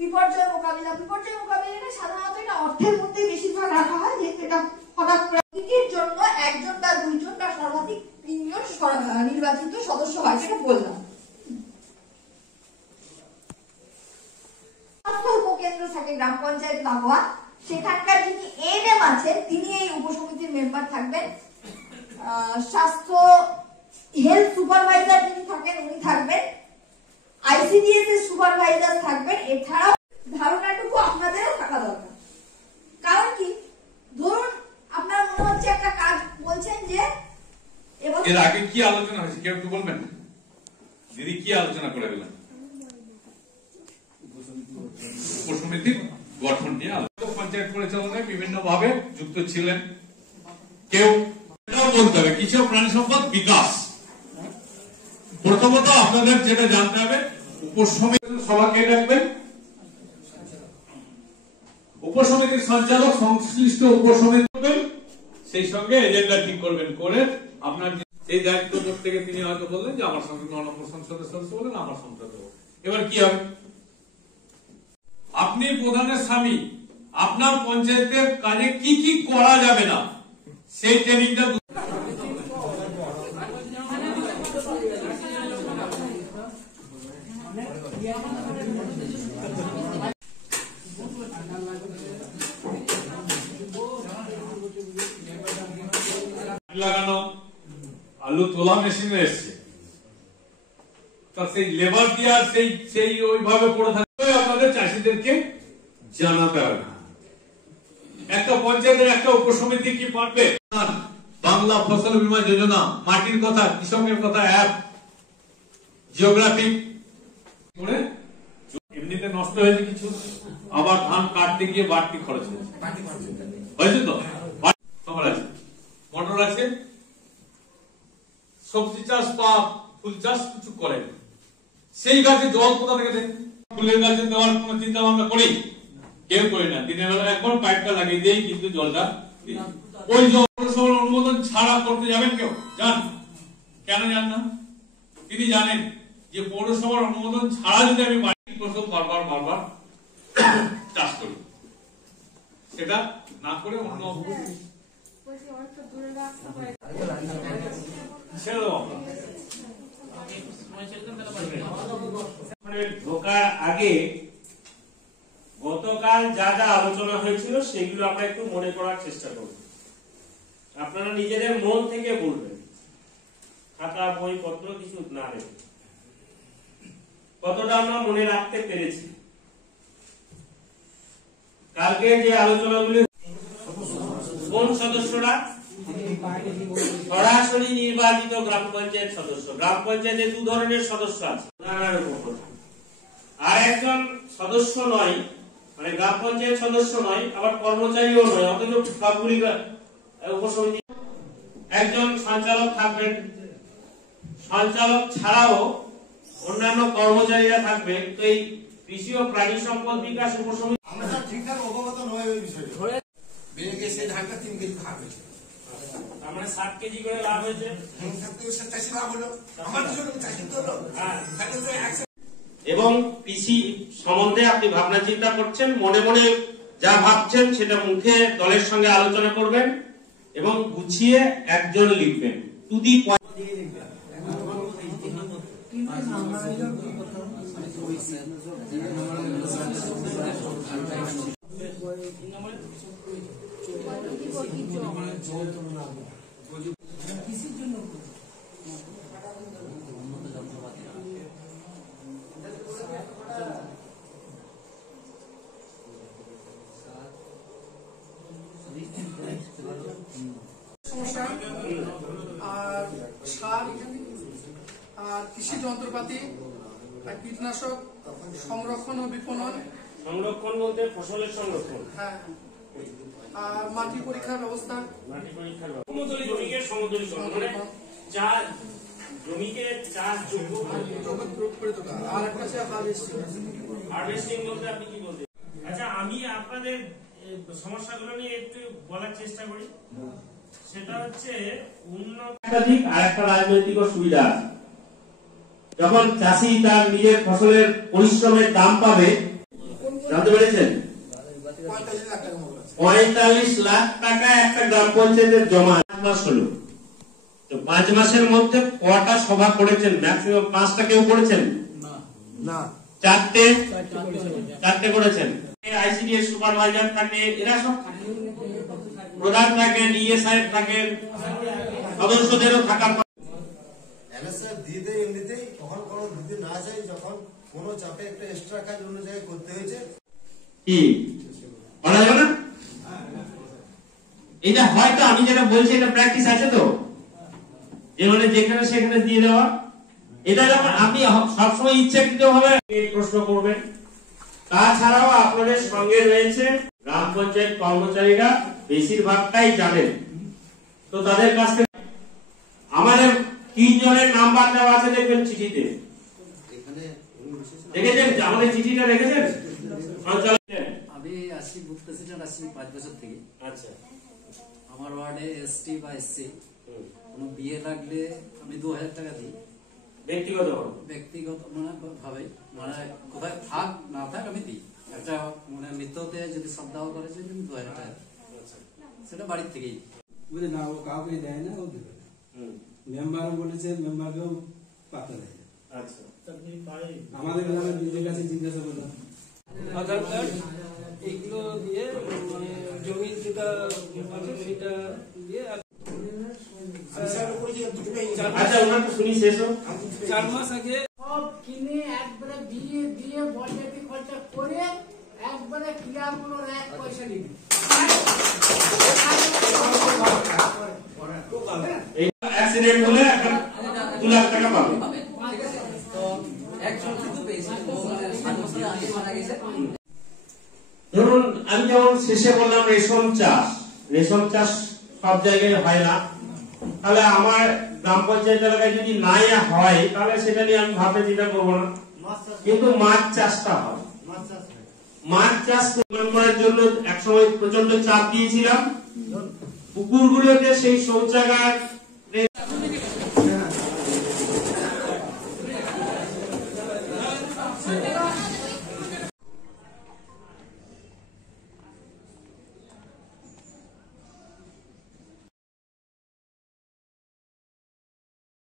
বিপর্যয় মোকাবিলা সাধারণত এটা অর্থের মধ্যে বেশিরভাগ রাখা হয়, যেহেতু এটা হঠাৎ প্রকৃতির জন্য একজন বা দুইজন বা সর্বাধিক 3 জন নির্বাচিত সদস্য হয়, সেটা বললাম। উপকেন্দ্র থাকে গ্রাম পঞ্চায়েত লাগোয়া, সেখানকার যিনি এনএম আছেন তিনি এই উপসমিতির মেম্বার থাকবেন। স্বাস্থ্য হেলথ সুপারভাইজার যিনি থাকেন উনি থাকবেন, আইসিডিএস এর সুপারভাইজার থাকবেন। এছাড়াও ধারণাটুকু আপনাদেরও থাকা দরকার, কারণ কি ধরুন আপনার মনে হচ্ছে একটা কাজ বলছেন যে এর আগে কি আলোচনা হয়েছে কেউ একটু বলবেন? দিদি কি আলোচনা করে গেলেন? উপসমিতির গঠন নিয়ে পঞ্চায়েত পরিচালনায় বিভিন্ন ভাবে যুক্ত ছিলেন। কেউ বলতে হবে কিছু প্রাণী সম্পদ বিকাশ। প্রথমত আপনাদের যেটা জানতে হবে, উপসমিতির সভাকে ডাকবেন, উপসমিতির সঞ্চালক সংশ্লিষ্ট উপসমিতি করবেন, সেই সঙ্গে এজেন্ডা ঠিক করবেন, করে আপনার এই দায়িত্ব থেকে তিনি হয়তো বললেন যে আমার সঙ্গে 9 নম্বর সংসদের সদস্য বলেন আমার সংসদ। এবার কি হবে? আপনি প্রধানের স্বামী, আপনার পঞ্চায়েতের কাজে কি কি করা যাবে না সেই ট্রেনিংটা লাগানো, আলু তোলা মেশিন এসছে, তা সেই লেবার দিয়ে আর সেই ওইভাবে পড়ে থাকবে। আপনাদের চাষিদেরকে জানাতে হবে। একটা পঞ্চায়েতের একটা উপসমিতি কি পারবে? বাংলা ফসল বীমা যোজনা, মাটির কথা, কৃষকের কথা, অ্যাপ, জিওগ্রাফিক করে এমনিতে নষ্ট হয়েছে কিছু, আবার ধান কাটতে গিয়ে বাড়তি খরচ হয়েছে তো সবার আছে, মটর আছে, সবজি চাষ বা ফুল চাষ কিছু করেন, সেই গাছে জল কোথা থেকে দেন? ফুলের গাছে দেওয়ার কোন চিন্তা ভাবনা করি? কেউ করি না। দিনের বেলা একবার পাইপটা লাগিয়ে দেই, কিন্তু জলটা ওই পৌরসভার অনুমোদন ছাড়া করতে যাবেন কেউ? যান? কেন যান না? তিনি জানেন যে পৌরসভার অনুমোদন ছাড়া যদি আমি বাড়ির ফসল বারবার চাষ করি, সেটা না করে অন্য ঢোকার আগে গতকাল যা যা আলোচনা হয়েছিল সেগুলো আমরা একটু মনে করার চেষ্টা করব। আপনারা নিজেদের মন থেকে বলবেন, খাতা বই পত্র কিছু না রেখে কতটা আমরা মনে রাখতে পেরেছি। কালকে যে আলোচনাগুলি, কোন সদস্যরা? সরাসরি নির্বাচিত গ্রাম পঞ্চায়েত সদস্য। গ্রাম পঞ্চায়েতে 2 ধরনের সদস্য আছে, আর একজন সদস্য নয়, মানে গ্রাম পঞ্চায়েত সদস্য নয়, আবার কর্মচারীও নয়, অথচ সবগুলি উপসমিতি। একজন সঞ্চালক থাকবেন, সঞ্চালক ছাড়াও অন্যান্য কর্মচারীরা থাকবে। তো এই কৃষি ও প্রাণী সম্পদ বিকাশ উপসমিতি আমরা ঠিকঠাক অবগত নয় ওই বিষয়ে। বেগে সে ধানটা 3 কেজি লাভ হয়েছে, আমরা 7 কেজি করে লাভ হয়েছে। চাষি লাভ হলো, আমার জন্য চাষি তো হলো। এবং কৃষি সম্বন্ধে আপনি ভাবনা চিন্তা করছেন, মনে মনে যা ভাবছেন সেটা মুখে দলের সঙ্গে আলোচনা করবেন এবং গুছিয়ে একজন লিখবেন। টু দি পয়েন্ট দিয়ে লিখবেন। সমস্যা আর সার আর কৃষি যন্ত্রপাতি আর কীটনাশক সংরক্ষণ ও বিপণন। সংরক্ষণ বলতে ফসলের সংরক্ষণ। হ্যাঁ, আর মাটি পরীক্ষার ব্যবস্থা। মাটি পরীক্ষার ব্যবস্থা। সমতলী জমিকে সমতলীকরণ মানে চাষ জমিকে চাষযোগ্য করে তোলা। আর একটা আছে হারভেস্টিং। হারভেস্টিং বলতে আপনি কি বলতে? আচ্ছা, আমি আপনাদের সমস্যাগুলো নিয়ে একটু বলার চেষ্টা করি। সেটা হচ্ছে উন্নত দিক আর একটা রাজনৈতিক সুবিধা। যখন চাষি তার নিজের ফসলের পরিশ্রমের দাম পাবে, জানতে পেরেছেন, 45 লাখ টাকা একটা গ্রাম পঞ্চায়েতের জমা 5 মাস হলো। তো 5 মাসের মধ্যে কটা সভা করেছেন? ম্যাক্সিমাম 5টা কেউ করেছেন না, 4টে করেছেন। আইসিডিএস সুপারভাইজার থাকে, এরা সব প্রধান থাকেন, ইএসআই থাকেন, সদস্যদেরও থাকার এনএসআর দিয়ে দেয় এমনিতেই, কখন কোনো দিতে না চাই, যখন কোনো চাপে একটা এক্সট্রা কাজ অন্য জায়গায় করতে হয়েছে কি বলা যাবে না। এটা হয়তো আমি যেটা বলছি এটা প্র্যাকটিস আছে তো, যে মানে যেখানে সেখানে দিয়ে দেওয়া। এটা যখন আপনি সবসময় ইচ্ছাকৃত ভাবে প্রশ্ন করবেন। তাছাড়াও আপনাদের সঙ্গে রয়েছে গ্রাম পঞ্চায়েত কর্মচারীরা, বেশিরভাগটাই জানেন। তো তাদের কাছ থেকে আমাদের 3 জনের নাম্বার দেওয়া আছে, দেখবেন চিঠিতে। দেখেছেন আমাদের চিঠিটা রেখেছেন? আমি আসি বুথ প্রেসিডেন্ট আসছি 5 বছর থেকে। আচ্ছা, আমার ওয়ার্ডে এসটি বা এসসি কোনো বিয়ে লাগলে আমি 2000 টাকা দিই ব্যক্তিগত ভাবে, মানে কোথায় থাক না থাক আমি দিই। একটা মানে মৃত্যুতে যদি সপ্তাহ করে 2000 টাকা, সেটা বাড়ির থেকেই। বুঝলি না, ও কাউকে দেয় না, ও দেবে। মেম্বারও বলেছে, মেম্বারকেও পাতা দেয়। আচ্ছা, আমাদের গ্রামের নিজের কাছে জিজ্ঞাসা করলাম, আধার কার্ড এগুলো দিয়ে মানে জমির যেটা আছে সেটা দিয়ে। আচ্ছা, ওনার তো শুনি শেষ হোক। 4 মাস আগে সব কিনে একবারে দিয়ে দিয়ে বজেটি খরচা করে একবারে ক্লিয়ার কোনো 1 পয়সা নিবি। এই অ্যাক্সিডেন্ট হলে এখন 2 লাখ টাকা পাবে। তো একজন কিন্তু পেয়েছে, 7 বছর আগে মারা গেছে। ধরুন আমি যেমন শেষে বললাম রেশম চাষ সব জায়গায় হয় না, তাহলে আমার গ্রাম পঞ্চায়েত এলাকায় যদি নাই হয় তাহলে সেটা নিয়ে আমি ভাবতে চিন্তা করবো না। কিন্তু মাছ চাষটা হয়। মাছ চাষ করার জন্য একসময় প্রচন্ড চাপ দিয়েছিলাম। পুকুরগুলোতে সেই শৌচাগার